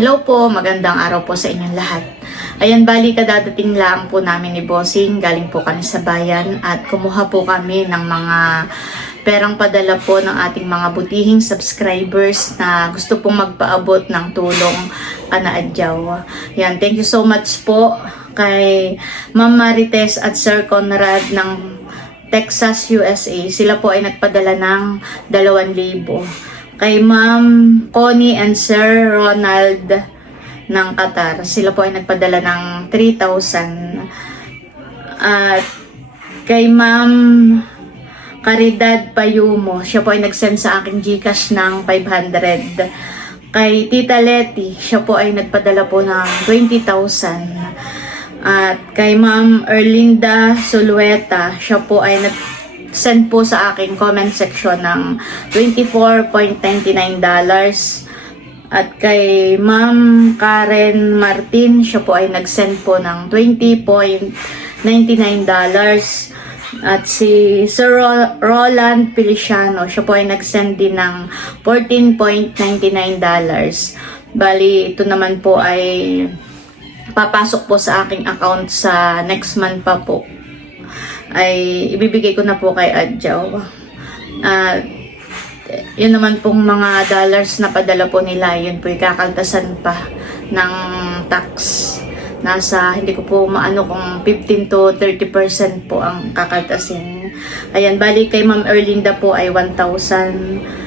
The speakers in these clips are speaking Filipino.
Hello po, magandang araw po sa inyong lahat. Ayan, bali kadadating lang po namin ni Bossing, galing po kami sa bayan at kumuha po kami ng mga perang padala po ng ating mga butihing subscribers na gusto pong magpaabot ng tulong kanaadyaw. Yan, thank you so much po kay Ma'am Marites at Sir Conrad ng Texas, USA. Sila po ay nagpadala ng 2,000. Kay Ma'am Connie and Sir Ronald ng Qatar, sila po ay nagpadala ng 3,000. At kay Ma'am Caridad Payumo, siya po ay nag-send sa aking Gcash ng 500. Kay Tita Leti, siya po ay nagpadala po ng 20,000. At kay Ma'am Erlinda Sulueta, siya po ay nag-send po sa aking comment section ng $24.99. At kay Ma'am Karen Martin, siya po ay nag-send po ng $20.99. At si Sir Ro- Roland Feliciano, siya po ay nag-send din ng $14.99. Bali, ito naman po ay papasok po sa aking account sa next month pa po. Ay ibibigay ko na po kay Adjaw. At yun naman pong mga dollars na padala po nila, yun po ikakaltasan pa ng tax. Nasa, hindi ko po maano kung 15 to 30% po ang kakaltasin. Ayan, bali kay Ma'am Erlinda po ay 1,000.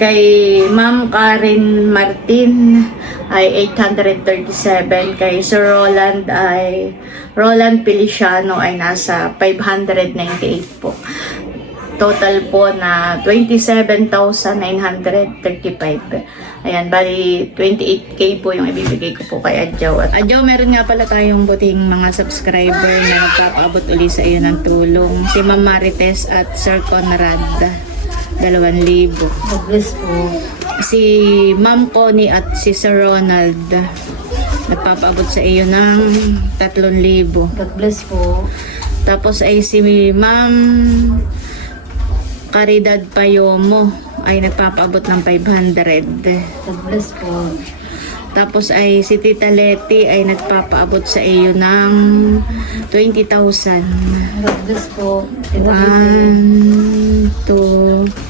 Kay Ma'am Karen Martin ay 837. Kay Sir Roland ay Roland Feliciano ay nasa 598 po. Total po na 27,935. Ayan, bali 28k po yung ibibigay ko po kay Adjaw. At Adjaw, meron nga pala tayong buting mga subscriber na nagpapaabot uli sa iyo ng tulong. Si Ma'am Marites at Sir Conrad. 2,000. Mag-bless po. Si Ma'am Connie at si Sir Ronald nagpapaabot sa iyo ng 3,000. God bless po. Tapos ay si Ma'am Caridad Payomo ay nagpapaabot ng 500. God bless po. Tapos ay si Tita Leti ay nagpapaabot sa iyo ng 20,000. God bless po. Um, Pinag-ibig.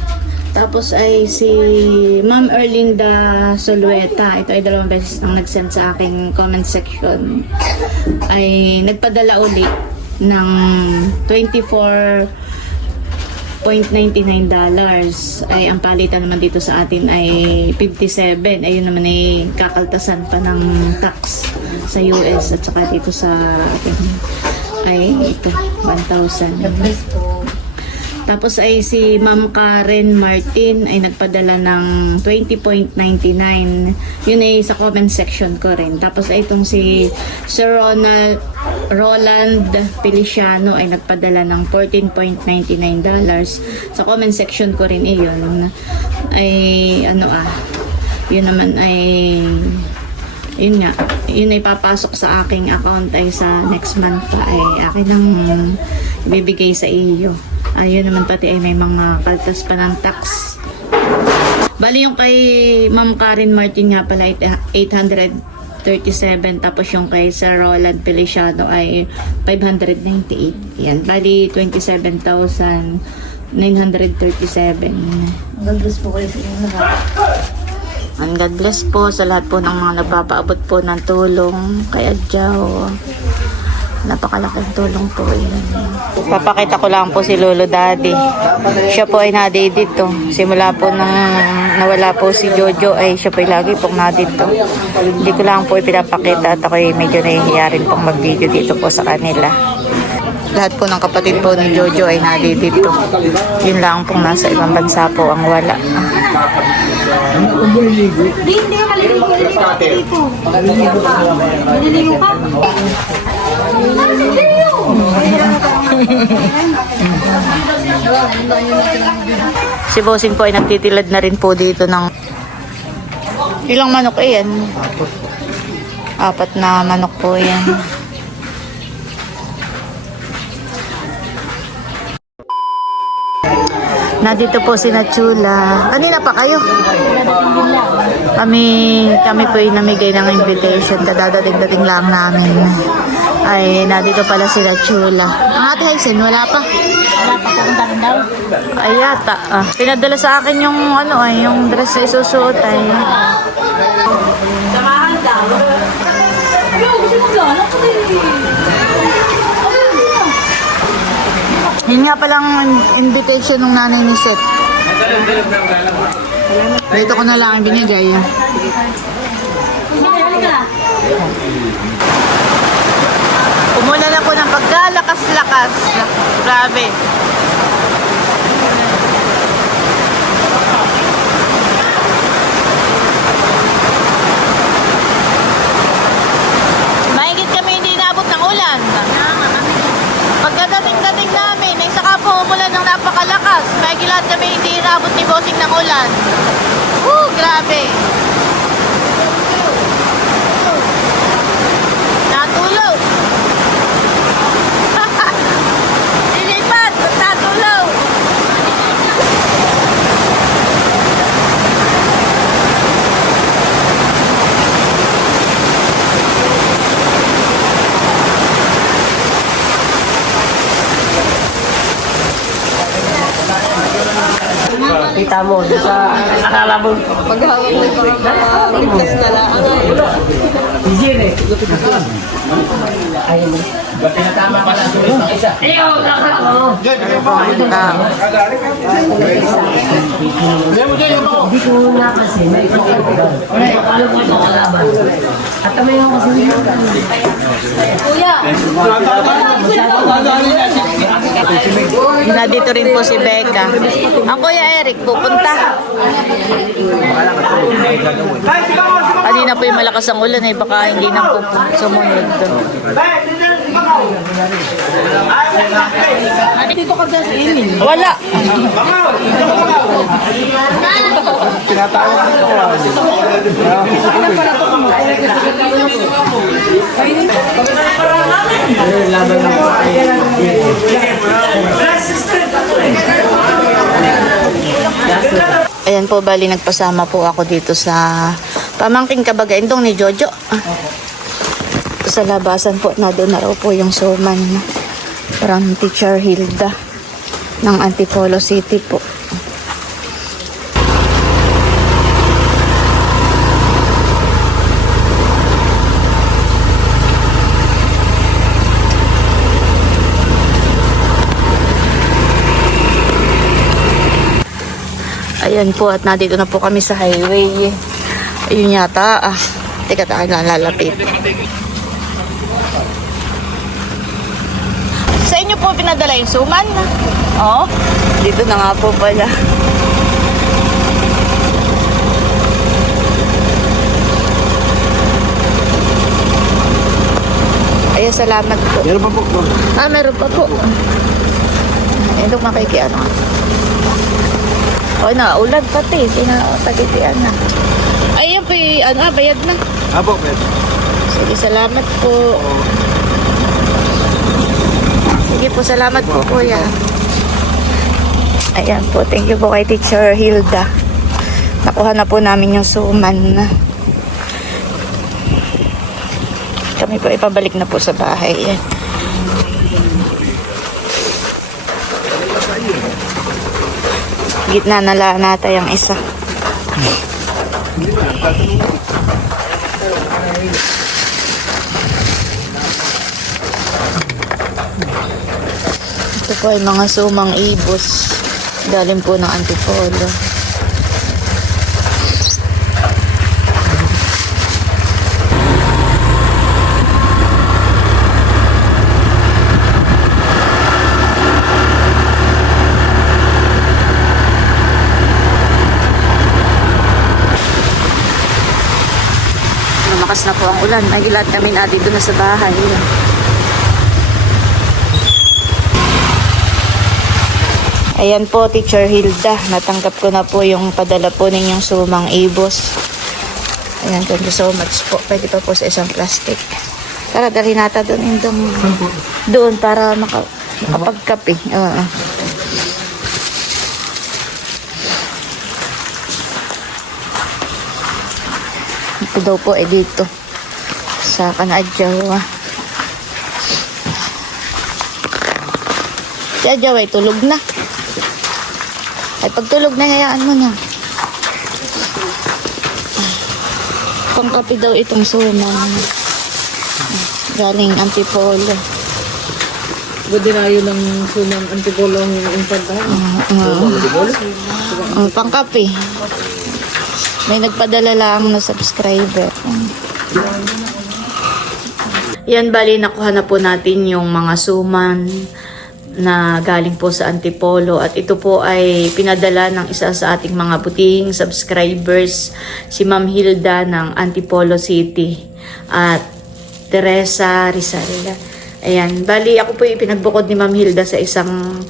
Tapos ay si Ma'am Erlinda Solueta, ito ay dalawang beses nang nag-send sa aking comment section, ay nagpadala uli ng 24.99 dollars. Ay ang palitan naman dito sa atin ay 57. Ayun naman ay kakaltasan pa ng tax sa US at saka dito sa atin ay ito 1,000. Tapos ay si Ma'am Karen Martin ay nagpadala ng 20.99. Yun ay sa comment section ko rin. Tapos ay itong si Sir Ronald, Roland Feliciano ay nagpadala ng 14.99 dollars. Sa comment section ko rin iyon. Ay ano ah, yun naman ay yun nga, yun ay papasok sa aking account ay sa next month pa ay akin nang ibibigay sa iyo. Ayun naman pati ay may mga kaltas pa ng tax. Bali yung kay Ma'am Karen Martin nga pala ay 837 tapos yung kay Sir Roland Feliciano ay 598. Yan, bali 27,937. God bless po kayo sa inyong lahat. And God bless po sa lahat po ng mga nagpapaabot po ng tulong kay Adjaw. Napakalaking tulong po yun. Papakita ko lang po si Lolo Daddy. Siya po ay nadi dito. Simula po nung nawala po si Jojo ay siya po ay lagi pong nadito. Hindi ko lang po ipinapakita at ako ay medyo nahihiya rin pong mag-video dito po sa kanila. Lahat po ng kapatid po ni Jojo ay nadi dito. Yun lang pong nasa ibang bansa po ang wala. Hindi, hindi. Maliligo. Maliligo. Maliligo ka? Si Bossing po ay nagtitilad na rin po dito ng... Ilang manok eh yan? Apat na manok po yan. Nandito po si Nachula. Kanina pa kayo? Kami, kami po ay namigay ng invitation. Kadadating-dating lang namin. Ay, nandito pala si Nachula. Ang ate Haisen, wala pa. Wala pa pupunta rin daw. Ay, yata. Ah, pinadala sa akin yung ano ay, yung dress na isusuot ay. Yun nga palang invitation ng nanay ni Seth. Dito ko na lang binigay. Umula na po ng pagkalakas-lakas. Grabe. Mahigit kami hindi naabot ng ulan. Pagkadating-dating namin, ay saka po umulan ng napakalakas. Mahigit lahat kami hindi naabot ni Bossing ng ulan. Woo, grabe. Natulog. Kita mo, sa akala mo. Paghawak yung mga ligtas ka lang. Ayaw mo. Tinatama pala sa isang isa. Ayaw, lakad mo. Tao. Hindi ko napansin. May ito ko. Akala ko ito. At kami yung kasi Nandito rin po si Becca. Ang Kuya Eric pupunta. Kanina po yung malakas ang ulan eh. Baka hindi na sumunod doon. Dito ka dyan sa Emil. Wala. Ayan po, bali nagpasama po ako dito sa pamangking kabagaindong ni Jojo. Ah. Sa labasan po, na doon na raw po yung suman from Teacher Hilda ng Antipolo City po. Ayan po at nandito na po kami sa highway. Ayun yata. Ah, teka tayo lalapit. Inyo po pinadala yung suman? Oo. Dito na nga po pala. Ayan, salamat po. Meron pa po. Ah, meron pa po. Ito makikiano. O na, ulan pati. Pinapagitian na. Ayun po, ano, ah, bayad na. Apo, meron. Sige, salamat po. Sige po, salamat po, kuya. Ayan po, thank you po kay Teacher Hilda. Nakuha na po namin yung suman. Kami po ipabalik na po sa bahay. Gitna na lang nata yung isa. Ito po ay mga sumang ibos. Galing po ng Antipolo. Lumakas na po ang ulan. Nagilat kami na dito na sa bahay. Ayan po, Teacher Hilda. Natanggap ko na po yung padala po ninyong sumang ibos. Ayan, thank you so much po. Pwede pa po sa isang plastic. Tara, dali nata doon. Indong, doon para maka, makapagkape. Oo. Ito daw po eh dito. Sa Kanadyaw. Si Adyaw ay tulog na. Ay pagtulog na, hayaan mo na. Pangkapi daw itong suman. Galing Antipolo. Budirayo ng sumang antipolong impantahan. Oh, pangkapi. May nagpadala lang na subscriber. Yan, bali, nakuha na po natin yung mga suman na galing po sa Antipolo at ito po ay pinadala ng isa sa ating mga buting subscribers si Ma'am Hilda ng Antipolo City at Teresa Rizal. Ayan, bali ako po ipinagbukod ni Ma'am Hilda sa isang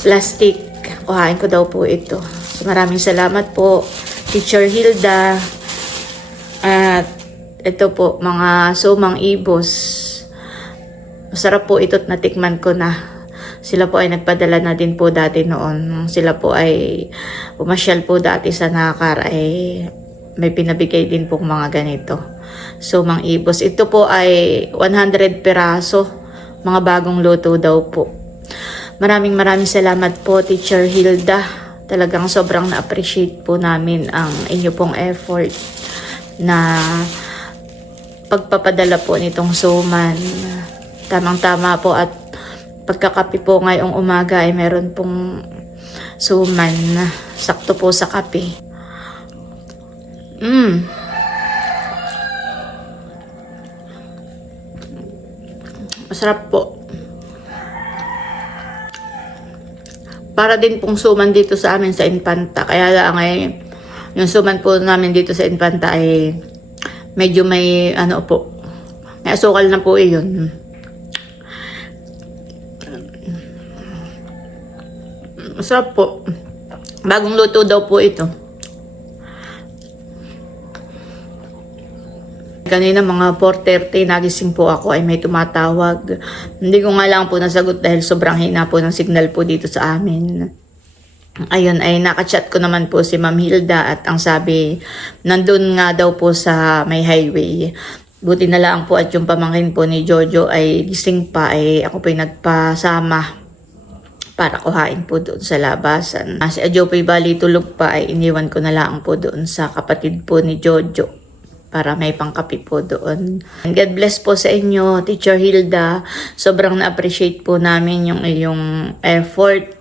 plastic. Kuhain ko daw po ito. So, maraming salamat po, Teacher Hilda. At ito po, mga sumang ibos. Masarap po ito't natikman ko na. Sila po ay nagpadala na din po dati noon. Sila po ay umasyal po dati sa Nakar ay may pinabigay din pong mga ganito. Sumang ibos. Ito po ay 100 peraso. Mga bagong luto daw po. Maraming maraming salamat po, Teacher Hilda. Talagang sobrang na-appreciate po namin ang inyo pong effort na pagpapadala po nitong suman. Tamang-tama po at pagkakapi po ngayong umaga ay meron pong suman na sakto po sa kape. Mm. Masarap po. Para din pong suman dito sa amin sa Infanta. Kaya lang ay yung suman po namin dito sa Infanta ay medyo may ano po. May asukal na po iyon. Masarap po. Bagong luto daw po ito. Kanina mga 4.30 nagising po ako ay may tumatawag. Hindi ko nga lang po nasagot dahil sobrang hina po ng signal po dito sa amin. Ayun ay nakachat ko naman po si Ma'am Hilda at ang sabi nandun nga daw po sa may highway. Buti na lang po at yung pamangkin po ni Jojo ay gising pa ay ako po ay nagpasama para kuhain po doon sa labasan. Ah, Si Ajopoy Bali tulog pa ay iniwan ko na lang po doon sa kapatid po ni Jojo para may pangkapi po doon. And God bless po sa inyo, Teacher Hilda. Sobrang na-appreciate po namin yung iyong effort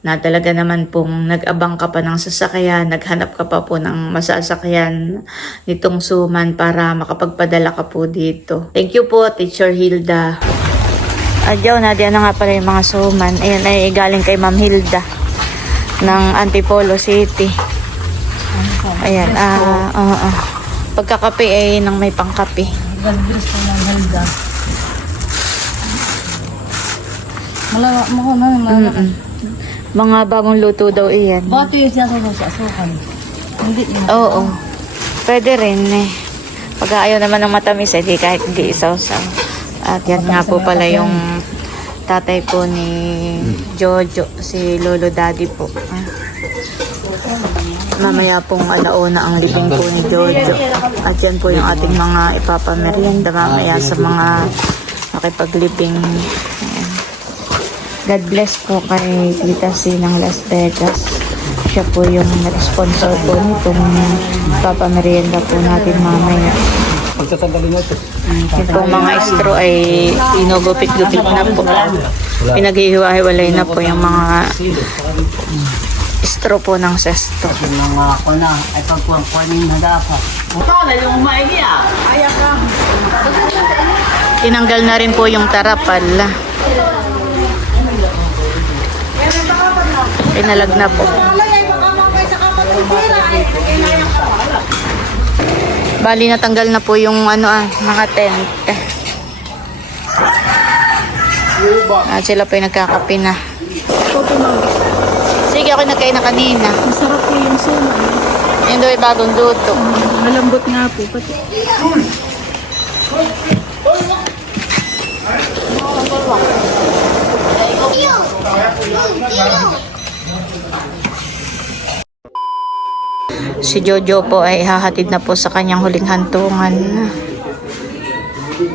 na talaga naman pong nag-abang ka pa ng sasakyan, naghanap ka pa po ng masasakyan nitong suman para makapagpadala ka po dito. Thank you po, Teacher Hilda. Adyaw na, na nga pala yung mga suman. Ayan ay galing kay Ma'am Hilda ng Antipolo City. Ayan, ah, oo, oo. Pagkakape ay nang may pangkape. Galbis ko ng halga. Malawa mo ko na. Malawa. Mga bagong luto daw iyan. Bakit yung siya sa asukan? Hindi na. Oo. Pwede rin eh. Pag ayaw naman ng matamis, eh, di kahit hindi isaw-saw. At yan nga po pala yung tatay po ni Jojo, si Lolo Daddy po. Mamaya pong alauna ang libing po ni Jojo. At yan po yung ating mga ipapamerienda mamaya sa mga makipaglibing. God bless po kay Tita C ng Las Vegas. Siya po yung sponsor po nitong papamerienda po natin mamaya. Pagtatanggalin mo ito. Yung mga istro ay inugupit-gupit na po. Pinaghihiwa-hiwalay na po yung mga istro po ng sesto. Mga ako na. Ay pagkuhan ko ni Hagapa. Tala yung maigi ah. Kaya ka. Tinanggal na rin po yung tarapal. Pinalag na po. Bali natanggal na po yung ano ah, mga tent. At sila po yung nagkakape na. Hindi ako nagkain na kanina. Masarap po yung sumo. Yun daw ay bagong luto. Malambot nga po. Pati. Si Jojo po ay hahatid na po sa kanyang huling hantungan.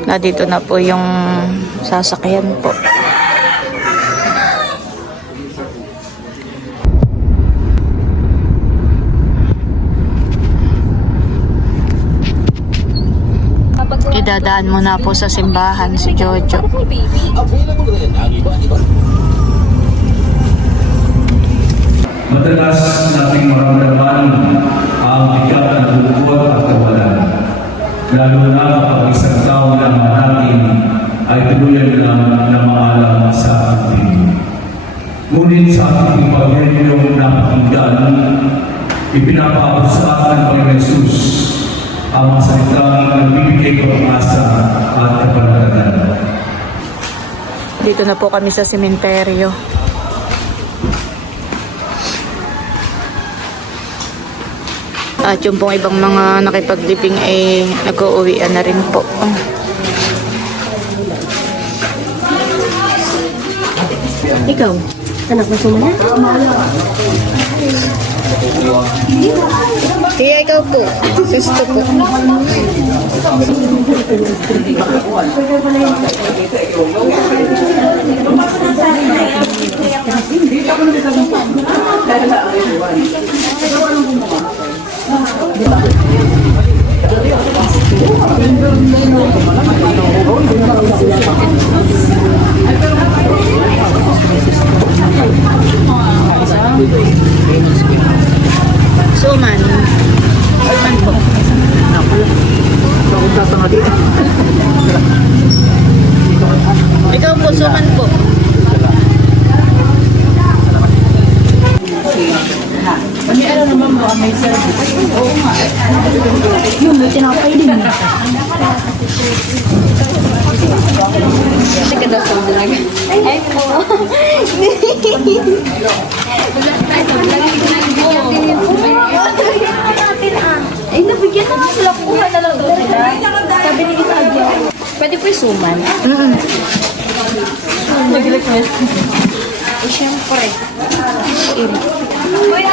Na dito na po yung sasakyan po. Idadaan mo na po sa simbahan si Jojo. Madalas nating maramdaman Lalo na kapag isang tao na natin ay tuluyan na namaalam sa ating. Ngunit sa ating Ebanghelyo napakinggan, ipinapaabot sa atin ng Panginoon Jesus ang mga salitang nagbibigay pag-asa at kapanatagan. Dito na po kami sa sementeryo. At yung pong ibang mga nakipaglibing ay nag-uuwian na rin po. Ikaw, anak mo sumo na? Kaya ikaw po, sisto po. Suman. Suman po. Ikaw po, suman po. Yun, may tinapay din. Sige daw sa talaga. Ay po. Ay, nabigyan na nga sila. Kuha na lang daw sila. Sabi ni Kita Adyo. Pwede po yung suman. Mm Nag-request. Eh, syempre. Uy,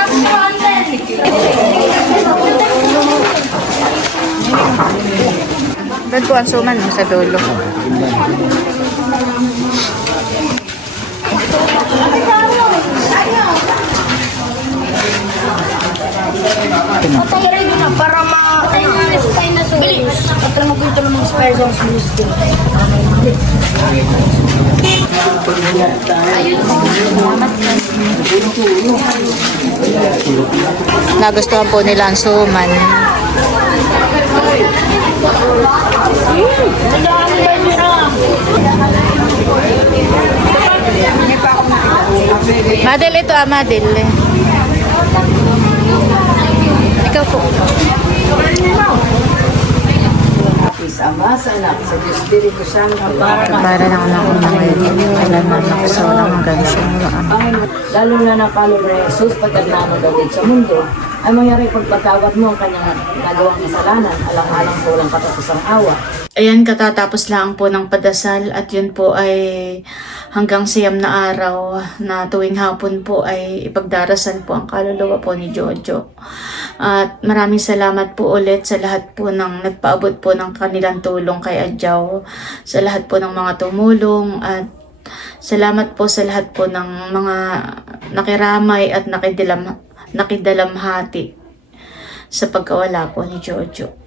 Ba't po ang suman mo sa dulo? Patay rin na para ma... Patay na sulis. At lang magpunta ng mga spare sulis ko. Nagustuhan po nila ang suman. Madel, ito ah, Madel. Ikaw po. Isama sa anak sa Diyos Espiritu Santo. Para Para lang na ako ngayon. Wala na nakasawa hanggang siya. Panginoon, lalo na ng ni Jesus, pagkagnamo daw din sa mundo, ay mangyari pagpatawad mo ang kanyang nagawang kasalanan, alang-alang po lang katatapos awa. Ayan, katatapos lang po ng padasal at yun po ay hanggang siyam na araw na tuwing hapon po ay ipagdarasal po ang kaluluwa po ni Jojo. At maraming salamat po ulit sa lahat po ng nagpaabot po ng kanilang tulong kay Adjaw, sa lahat po ng mga tumulong at salamat po sa lahat po ng mga nakiramay at nakidilam, nakidalamhati sa pagkawala po ni Jojo.